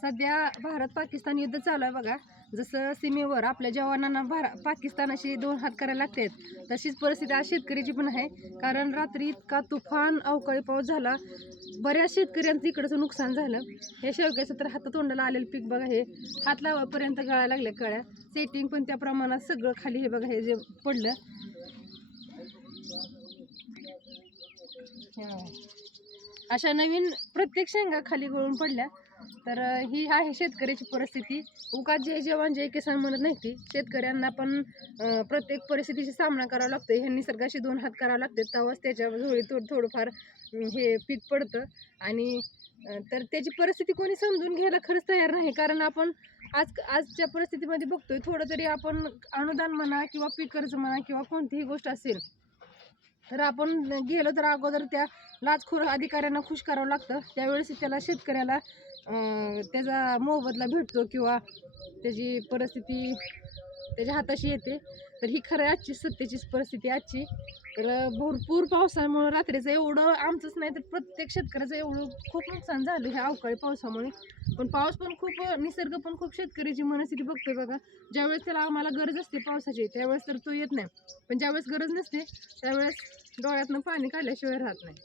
सध्या भारत पाकिस्तान युद्ध चालू आहे बघा. जसं सीमेवर आपल्या जवानांना पाकिस्तानाशी 2 हात करायला लागतात, तशीच परिस्थिती आज शेतकऱ्याची पण आहे. कारण रात्री इतका तुफान अवकाळी पाऊस झाला, बऱ्याच शेतकऱ्यांचं इकडचं नुकसान झालं. हे शेवग्याचं तर हातातोंडाला आलेलं पीक बघा, हे हात लावापर्यंत गळायला लागल्या कळ्या. सेटिंग पण त्या प्रमाणात सगळं खाली, हे बघा हे जे पडलं, अशा नवीन प्रत्येक शेंगा खाली गळून पडल्या. तर ही आहे शेतकऱ्याची परिस्थिती. उगाच जय जवान जय किसान म्हणत नाही ती. शेतकऱ्यांना पण प्रत्येक परिस्थितीचा सामना करावा लागतो. ह्या निसर्गाशी 2 हात करावे लागतात, तेव्हाच त्याच्या झोळी थोडंफार हे पीक पडतं. आणि तर त्याची परिस्थिती कोणी समजून घ्यायला खरंच तयार नाही. कारण आपण आजच्या परिस्थितीमध्ये बघतोय, थोडं तरी आपण अनुदान म्हणा किंवा पीक कर्ज म्हणा किंवा कोणतीही गोष्ट असेल तर आपण गेलो तर अगोदर त्या लाचखोर अधिकाऱ्यांना खुश करावं लागतं. त्यावेळेस त्याला शेतकऱ्याला त्याचा मोबदला भेटतो किंवा त्याची परिस्थिती त्याच्या हाताशी येते. तर ही खरं आजची सत्याचीच परिस्थिती आजची. तर भरपूर पावसामुळे रात्रीचं एवढं आमचंच नाही तर प्रत्येक शेतकऱ्याचं एवढं खूप नुकसान झालं ह्या अवकाळी पावसामुळे. पण पाऊस पण खूप, निसर्ग पण खूप शेतकऱ्याची मनस्थिती बघतोय बघा. ज्यावेळेस त्याला आम्हाला गरज असते पावसाची त्यावेळेस तर तो येत नाही, पण ज्यावेळेस गरज नसते त्यावेळेस डोळ्यातनं पाणी काढल्याशिवाय राहत नाही.